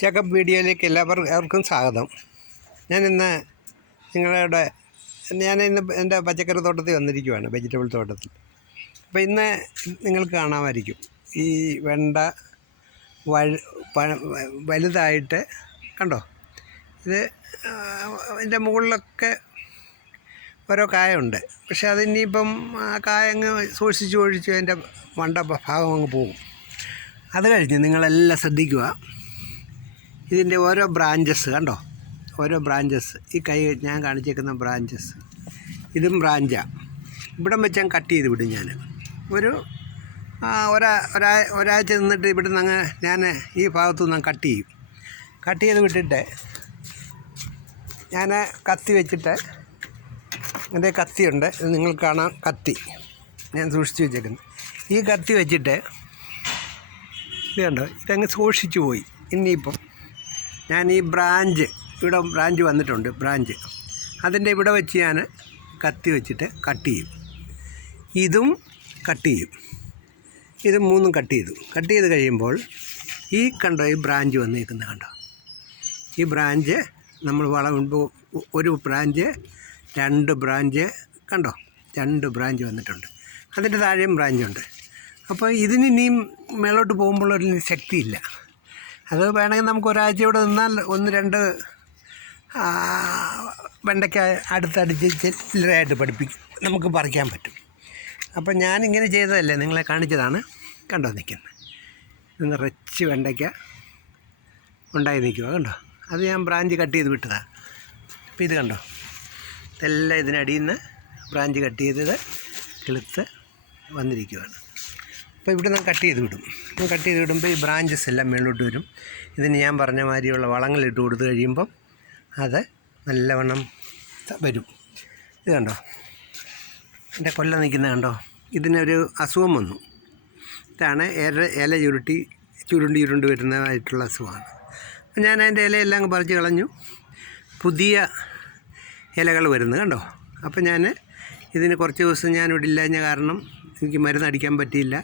Checkup വീഡിയോയിലേക്ക് എല്ലാവർക്കും സ്വാഗതം. ഞാനിന്ന് എൻ്റെ പച്ചക്കറി തോട്ടത്തിൽ വന്നിരിക്കുവാണ്, വെജിറ്റബിൾ തോട്ടത്തിൽ. അപ്പോൾ ഇന്ന് നിങ്ങൾക്ക് കാണാമായിരിക്കും ഈ വെണ്ട വലുതായിട്ട് കണ്ടോ. ഇത് ഇതിൻ്റെ മുകളിലൊക്കെ ഓരോ കായുണ്ട്. പക്ഷെ അതിനിപ്പം ആ കായ അങ്ങ് സൂക്ഷിച്ച് ഒഴിച്ച് അതിൻ്റെ വണ്ട ഭാഗം അങ്ങ് പോകും. അത് കഴിഞ്ഞ് നിങ്ങളെല്ലാം ശ്രദ്ധിക്കുക, ഇതിൻ്റെ ഓരോ ബ്രാഞ്ചസ് കണ്ടോ, ഓരോ ബ്രാഞ്ചസ്. ഈ കൈ ഞാൻ കാണിച്ചേക്കുന്ന ബ്രാഞ്ചസ്, ഇതും ബ്രാഞ്ചാണ്. ഇവിടം വെച്ച് ഞാൻ കട്ട് ചെയ്ത് വിടും. ഞാൻ ഒരാഴ്ച നിന്നിട്ട് ഇവിടെ നിന്ന് ഞാൻ ഈ ഭാഗത്തു നിന്ന് കട്ട് ചെയ്യും. കട്ട് ചെയ്ത് വിട്ടിട്ട് ഞാൻ കത്തി വെച്ചിട്ട്, എൻ്റെ കത്തിയുണ്ട്, ഇത് നിങ്ങൾക്ക് കാണാം. കത്തി ഞാൻ സൂക്ഷിച്ച് വെച്ചേക്കുന്നു. ഈ കത്തി വെച്ചിട്ട് ഇത് കണ്ടോ, ഇതങ്ങ് സൂക്ഷിച്ചു പോയി. ഇനിയിപ്പം ഞാൻ ഈ ഇവിടെ ബ്രാഞ്ച് വന്നിട്ടുണ്ട്, ബ്രാഞ്ച് അതിൻ്റെ ഇവിടെ വെച്ച് ഞാൻ കത്തി വെച്ചിട്ട് കട്ട് ചെയ്യും. ഇതും കട്ട് ചെയ്യും. ഇത് മൂന്നും കട്ട് ചെയ്ത് കഴിയുമ്പോൾ ഈ കണ്ടോ, ഈ ബ്രാഞ്ച് വന്നിരിക്കുന്നത് കണ്ടോ. ഈ ബ്രാഞ്ച് നമ്മൾ വളമിടുമ്പോൾ ഒരു ബ്രാഞ്ച്, രണ്ട് ബ്രാഞ്ച് കണ്ടോ, രണ്ട് ബ്രാഞ്ച് വന്നിട്ടുണ്ട്. അതിൻ്റെ താഴെയും ബ്രാഞ്ചുണ്ട്. അപ്പോൾ ഇതിന് ഇനിയും മേലോട്ട് പോകുമ്പോൾ ഒരു ശക്തിയില്ല. അത് വേണമെങ്കിൽ നമുക്ക് ഒരാഴ്ച ഇവിടെ നിന്നാൽ ഒന്ന് രണ്ട് വെണ്ടയ്ക്ക അടുത്തടിച്ച് ചില്ലറയായിട്ട് നമുക്ക് പറിക്കാൻ പറ്റും. അപ്പം ഞാനിങ്ങനെ ചെയ്തതല്ലേ, നിങ്ങളെ കാണിച്ചതാണ്. കണ്ടോ നിൽക്കുന്നത്, ഇത് നിറച്ച് വെണ്ടയ്ക്ക ഉണ്ടായി നിൽക്കുക കണ്ടോ. അത് ഞാൻ ബ്രാഞ്ച് കട്ട് ചെയ്ത് വിട്ടതാണ്. അപ്പോൾ ഇത് കണ്ടോ, ഇതെല്ലാം ഇതിനടിയിൽ നിന്ന് ബ്രാഞ്ച് കട്ട് ചെയ്തത് കിളുത്ത് വന്നിരിക്കുകയാണ്. അപ്പോൾ ഇവിടെ നിന്ന് കട്ട് ചെയ്ത് വിടും. കട്ട് ചെയ്ത് വിടുമ്പോൾ ഈ ബ്രാഞ്ചസ് എല്ലാം മേലോട്ട് വരും. ഇതിന് ഞാൻ പറഞ്ഞ മാതിരിയുള്ള വളങ്ങളിട്ട് കൊടുത്തു കഴിയുമ്പം അത് നല്ലവണ്ണം വരും. ഇത് കണ്ടോ, എൻ്റെ കൊല്ല നിൽക്കുന്നത് കണ്ടോ. ഇതിനൊരു അസുഖം വന്നു. ഇതാണ് ഇല ചുരുണ്ടി വരുന്നതായിട്ടുള്ള അസുഖമാണ്. ഞാൻ അതിൻ്റെ ഇലയെല്ലാം പറിച്ച് കളഞ്ഞു. പുതിയ ഇലകൾ വരുന്നു കണ്ടോ. അപ്പോൾ ഞാൻ ഇതിന് കുറച്ച് ദിവസം ഞാനിവിടെ ഇല്ലാഞ്ഞ കാരണം എനിക്ക് മരുന്നടിക്കാൻ പറ്റിയില്ല.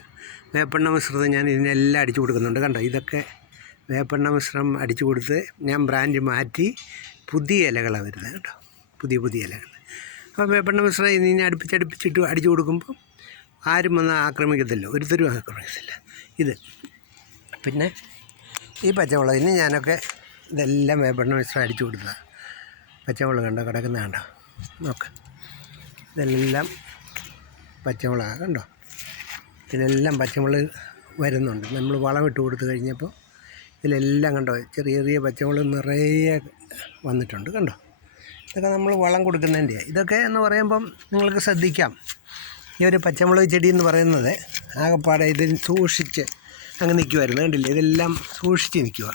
വേപ്പെണ്ണ മിശ്രിതം ഞാൻ ഇതിനെല്ലാം അടിച്ചു കൊടുക്കുന്നുണ്ട് കണ്ടോ. ഇതൊക്കെ വേപ്പെണ്ണ മിശ്രം അടിച്ചു കൊടുത്ത് ഞാൻ ബ്രാഞ്ച് മാറ്റി പുതിയ ഇലകളാണ് വരുന്നത് കേട്ടോ, പുതിയ ഇലകൾ. അപ്പോൾ വേപ്പെണ്ണ മിശ്രം ഇതിനെ അടുപ്പിച്ചിട്ട് അടിച്ചു കൊടുക്കുമ്പോൾ ആരും വന്ന് ആക്രമിക്കത്തില്ല, ഒരുത്തരും ആക്രമിക്കത്തില്ല. ഇത് പിന്നെ ഈ പച്ചമുളകിന് ഞാനൊക്കെ ഇതെല്ലാം വേപ്പെണ്ണ മിശ്രം അടിച്ചു കൊടുത്തതാണ്. പച്ചമുളക് കണ്ടോ കിടക്കുന്ന കണ്ടോ, നോക്ക്. ഇതെല്ലാം പച്ചമുളകാണ് കണ്ടോ. ഇതിലെല്ലാം പച്ചമുളക് വരുന്നുണ്ട്. നമ്മൾ വളമിട്ട് കൊടുത്തു കഴിഞ്ഞപ്പോൾ ഇതിലെല്ലാം കണ്ടോ ചെറിയ പച്ചമുളക് നിറയെ വന്നിട്ടുണ്ട് കണ്ടോ. ഇതൊക്കെ നമ്മൾ വളം കൊടുക്കുന്നതിൻ്റെയാണ്. ഇതൊക്കെ എന്ന് പറയുമ്പം നിങ്ങൾക്ക് ശ്രദ്ധിക്കാം, ഈ ഒരു പച്ചമുളക് ചെടി എന്ന് പറയുന്നത് ആകെപ്പാടെ ഇതിന് സൂക്ഷിച്ച് അങ്ങ് നിൽക്കുമായിരുന്നു കണ്ടില്ലേ. ഇതെല്ലാം സൂക്ഷിച്ച് നിൽക്കുക.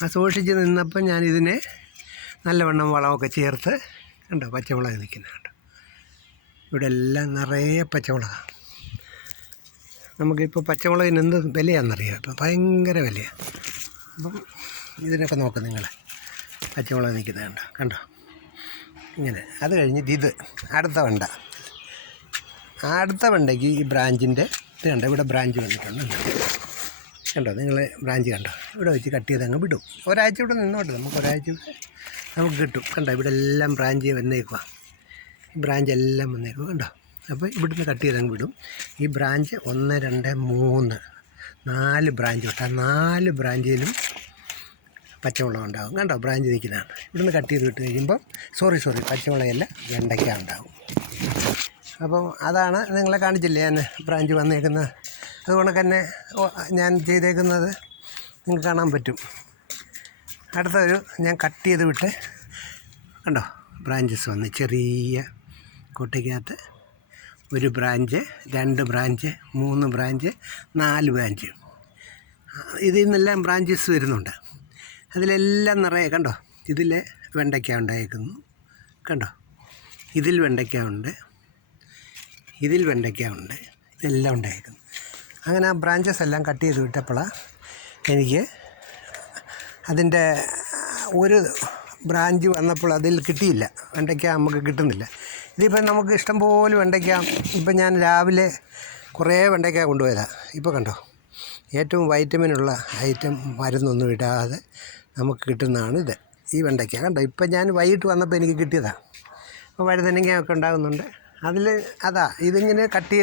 ആ സൂക്ഷിച്ച് നിന്നപ്പോൾ ഞാനിതിനെ നല്ലവണ്ണം വളമൊക്കെ ചേർത്ത് കണ്ടോ പച്ചമുളക് നിൽക്കുന്നത് കണ്ടോ. ഇവിടെ എല്ലാം നിറയെ പച്ചമുളകാണ്. നമുക്കിപ്പോൾ പച്ചമുളകിന് എന്ത് വിലയാണെന്നറിയാം, ഇപ്പം ഭയങ്കര വിലയാണ്. അപ്പം ഇതിനൊക്കെ നോക്കാം നിങ്ങൾ, പച്ചമുളക് നിൽക്കുന്നത് കണ്ടോ ഇങ്ങനെ. അത് കഴിഞ്ഞിട്ട് ഇത് അടുത്ത വെണ്ടയ്ക്ക് ഈ ബ്രാഞ്ചിൻ്റെ ഇത് കണ്ടോ, ഇവിടെ ബ്രാഞ്ച് വന്നിട്ടുണ്ട് കണ്ടോ. നിങ്ങൾ ബ്രാഞ്ച് കണ്ടോ, ഇവിടെ വെച്ച് കട്ട് ചെയ്ത് അങ്ങ് വിടും. ഒരാഴ്ച ഇവിടെ നിന്നോട്ടെ, നമുക്ക് ഒരാഴ്ച നമുക്ക് കിട്ടും കണ്ടോ. ഇവിടെ എല്ലാം ബ്രാഞ്ച് വന്നേക്കുക, ബ്രാഞ്ച് എല്ലാം വന്നേക്കുക കണ്ടോ. അപ്പോൾ ഇവിടുന്ന് കട്ട് ചെയ്ത് അങ്ങ് വിടും. ഈ ബ്രാഞ്ച് 1 2 3 4 ബ്രാഞ്ച് തൊട്ട് 4 ബ്രാഞ്ചിലും പച്ചമുളക് ഉണ്ടാകും കണ്ടോ. ബ്രാഞ്ച് നിൽക്കുന്നതാണ്. ഇവിടുന്ന് കട്ട് ചെയ്ത് വിട്ട് കഴിയുമ്പം പച്ചമുളകല്ല വെണ്ടയ്ക്ക ഉണ്ടാകും. അപ്പം അതാണ് നിങ്ങളെ കാണിച്ചില്ലേ ഞാൻ ബ്രാഞ്ച് വന്നേക്കുന്നത്. അതുകൊണ്ട് തന്നെ ഞാൻ ചെയ്തേക്കുന്നത് നിങ്ങൾക്ക് കാണാൻ പറ്റും. അടുത്തൊരു ഞാൻ കട്ട് ചെയ്ത് വിട്ട് കണ്ടോ ബ്രാഞ്ചസ് വന്ന് ചെറിയ കൊട്ടയ്ക്കകത്ത് 1 ബ്രാഞ്ച്, 2 ബ്രാഞ്ച്, 3 ബ്രാഞ്ച്, 4 ബ്രാഞ്ച്. ഇതിൽ നിന്നെല്ലാം ബ്രാഞ്ചസ് വരുന്നുണ്ട്. അതിലെല്ലാം നിറയെ കണ്ടോ. ഇതിൽ വെണ്ടയ്ക്ക ഉണ്ടായിരിക്കുന്നു കണ്ടോ. ഇതിൽ വെണ്ടയ്ക്ക ഉണ്ട്, ഇതെല്ലാം ഉണ്ടായിരിക്കുന്നു. അങ്ങനെ ആ ബ്രാഞ്ചസ് എല്ലാം കട്ട് ചെയ്ത് വിട്ടപ്പോഴാണ് എനിക്ക് അതിൻ്റെ ഒരു ബ്രാഞ്ച് വന്നപ്പോൾ അതിൽ കിട്ടിയില്ല, വെണ്ടയ്ക്ക നമുക്ക് കിട്ടുന്നില്ല. ഇതിപ്പം നമുക്ക് ഇഷ്ടം പോലെ വെണ്ടയ്ക്ക. ഇപ്പം ഞാൻ രാവിലെ കുറേ വെണ്ടയ്ക്ക കൊണ്ടുപോയതാണ്. ഇപ്പോൾ കണ്ടോ ഏറ്റവും വൈറ്റമിനുള്ള മരുന്നൊന്നും ഇടാതെ നമുക്ക് കിട്ടുന്നതാണ് ഇത്, ഈ വെണ്ടയ്ക്ക. കണ്ടോ, ഇപ്പം ഞാൻ വൈകിട്ട് വന്നപ്പോൾ എനിക്ക് കിട്ടിയതാണ്. അപ്പോൾ വഴുതനങ്ങയൊക്കെ ഉണ്ടാകുന്നുണ്ട് അതിൽ. ഇതിങ്ങനെ കട്ട്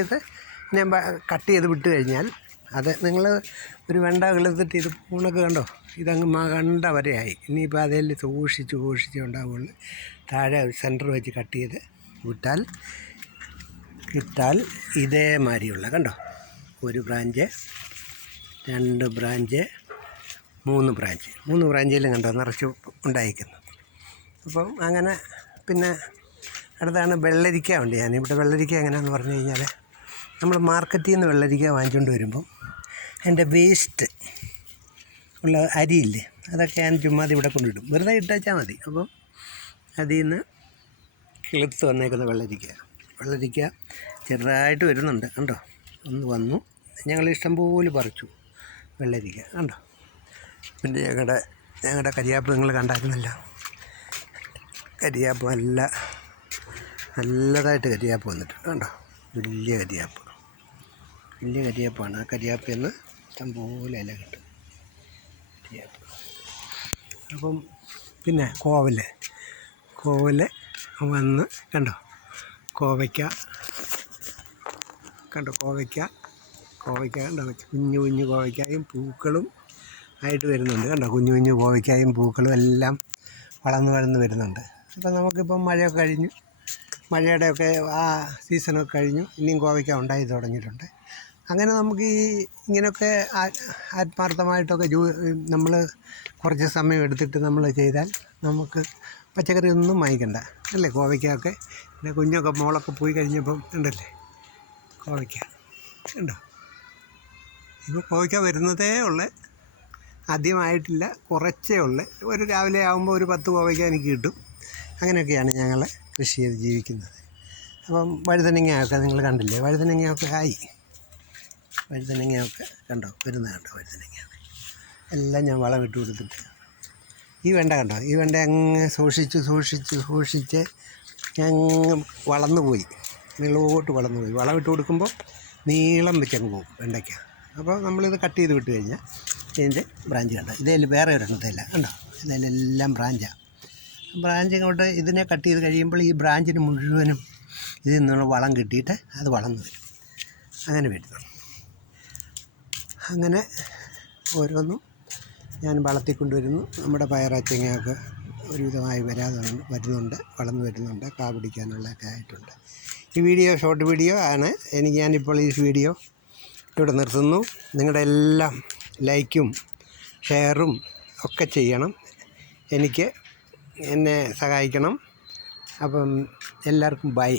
ചെയ്ത് വിട്ട് കഴിഞ്ഞാൽ അത് നിങ്ങൾ ഒരു വെണ്ട കിളുത്തിട്ട് ഇത് പൂണൊക്കെ കണ്ടോ, ഇതങ്ങ് കണ്ട വരെയായി. ഇനിയിപ്പോൾ അതിൽ സൂക്ഷിച്ച് ഉണ്ടാവുള്ളൂ. താഴെ സെൻറ്റർ വെച്ച് കട്ട് ചെയ്ത് കിട്ടാൽ ഇതേമാതിരിയുള്ള കണ്ടോ, 1 ബ്രാഞ്ച്, 2 ബ്രാഞ്ച്, 3 ബ്രാഞ്ചിലും കണ്ടോ നിറച്ച് ഉണ്ടായിരിക്കുന്നു. അപ്പം അങ്ങനെ. പിന്നെ അടുത്താണ് വെള്ളരിക്ക ഉണ്ട്. ഞാനിവിടെ വെള്ളരിക്ക എങ്ങനെയാണെന്ന് പറഞ്ഞു കഴിഞ്ഞാൽ, നമ്മൾ മാർക്കറ്റിൽ നിന്ന് വെള്ളരിക്ക വാങ്ങിച്ചുകൊണ്ട് വരുമ്പം അതിൻ്റെ വേസ്റ്റ് ഉള്ള അരിയില്ലേ, അതൊക്കെ ഞാൻ ചുമ്മാതെ ഇവിടെ കൊണ്ടിടും, വെറുതെ ഇട്ടാച്ചാൽ മതി. അപ്പം അതിൽ നിന്ന് കിളുത്ത് വന്നേക്കുന്ന വെള്ളരിക്ക ചെറുതായിട്ട് വരുന്നുണ്ട് കണ്ടോ, ഒന്ന് വന്നു. ഞങ്ങൾ ഇഷ്ടംപോലെ പറിച്ചു വെള്ളരിക്ക കണ്ടോ. പിന്നെ ഞങ്ങളുടെ കരിയാപ്പ് നിങ്ങൾ കണ്ടായിരുന്നല്ലോ. കരിയാപ്പ് നല്ലതായിട്ട് കരിയാപ്പ് വന്നിട്ടുണ്ട് കണ്ടോ, വലിയ കരിയാപ്പാണ്. ആ കരിയാപ്പിൽ നിന്ന് ഇഷ്ടംപോലെ ഇല കിട്ടും കരിയാപ്പ്. അപ്പം പിന്നെ കോവല് വന്ന് കണ്ടോ, കോവയ്ക്ക കണ്ടോ, കോവയ്ക്ക കണ്ടോ, കുഞ്ഞു കോവയ്ക്കായും പൂക്കളും ആയിട്ട് വരുന്നുണ്ട് കണ്ടോ. കുഞ്ഞു കോവയ്ക്കായും പൂക്കളും എല്ലാം വളർന്ന് വരുന്നുണ്ട്. അപ്പം നമുക്കിപ്പം മഴയുടെയൊക്കെ ആ സീസണൊക്കെ കഴിഞ്ഞു, ഇനിയും കോവയ്ക്ക ഉണ്ടായി തുടങ്ങിയിട്ടുണ്ട്. അങ്ങനെ നമുക്ക് ഇങ്ങനെയൊക്കെ ആത്മാർത്ഥമായിട്ടൊക്കെ നമ്മൾ കുറച്ച് സമയം എടുത്തിട്ട് നമ്മൾ ചെയ്താൽ നമുക്ക് പച്ചക്കറി ഒന്നും വാങ്ങിക്കണ്ട അല്ലേ. കോവയ്ക്കൊക്കെ പിന്നെ കുഞ്ഞൊക്കെ മോളൊക്കെ പോയി കഴിഞ്ഞപ്പം ഉണ്ടല്ലേ കോവയ്ക്ക ഉണ്ടോ. ഇപ്പോൾ കോവയ്ക്ക വരുന്നതേ ഉള്ളൂ, ആദ്യമായിട്ടില്ല, കുറച്ചേ ഉള്ളൂ. രാവിലെ ആകുമ്പോൾ ഒരു 10 കോവയ്ക്ക എനിക്ക് കിട്ടും. അങ്ങനെയൊക്കെയാണ് ഞങ്ങൾ കൃഷി ചെയ്ത് ജീവിക്കുന്നത്. അപ്പം വഴുതനങ്ങയൊക്കെ നിങ്ങൾ കണ്ടില്ലേ, വഴുതനങ്ങയൊക്കെ കണ്ടോ, വഴുതനങ്ങയൊക്കെ എല്ലാം ഞാൻ വളം ഇട്ട് കൊടുത്തിട്ട്. ഈ വെണ്ട കണ്ടോ, ഈ വെണ്ട അങ്ങ് സൂക്ഷിച്ച് അങ്ങ് വളർന്നു പോയി, നീളോട്ട് വളർന്നു പോയി. വളം ഇട്ട് കൊടുക്കുമ്പോൾ നീളം വെച്ചങ്ങ് പോകും വെണ്ടയ്ക്ക. അപ്പോൾ നമ്മളിത് കട്ട് ചെയ്ത് വിട്ട് കഴിഞ്ഞാൽ ഇതിൻ്റെ ബ്രാഞ്ച് കണ്ടോ, ഇതിൽ വേറെ ഒരെണ്ണത്തില്ല കണ്ടോ, ഇതിലെല്ലാം ബ്രാഞ്ച് കൊണ്ട് ഇതിനെ കട്ട് ചെയ്ത് കഴിയുമ്പോൾ ഈ ബ്രാഞ്ചിന് മുഴുവനും ഇതിൽ നിന്നുള്ള വളം കിട്ടിയിട്ട് അത് വളർന്നു വരും. അങ്ങനെ വരുന്നു. അങ്ങനെ ഓരോന്നും ഞാൻ വളർത്തിക്കൊണ്ടുവരുന്നു. നമ്മുടെ പയറാച്ചങ്ങയൊക്കെ ഒരുവിധമായി വരുന്നുണ്ട്, വളർന്നു വരുന്നുണ്ട്, കാ പിടിക്കാനുള്ളതൊക്കെ ആയിട്ടുണ്ട്. ഈ ഷോർട്ട് വീഡിയോ ആണ്. ഞാനിപ്പോൾ ഈ വീഡിയോ ഇവിടെ നിർത്തുന്നു. നിങ്ങളുടെ എല്ലാം ലൈക്കും ഷെയറും ഒക്കെ ചെയ്യണം, എന്നെ സഹായിക്കണം. അപ്പം എല്ലാവർക്കും ബൈ.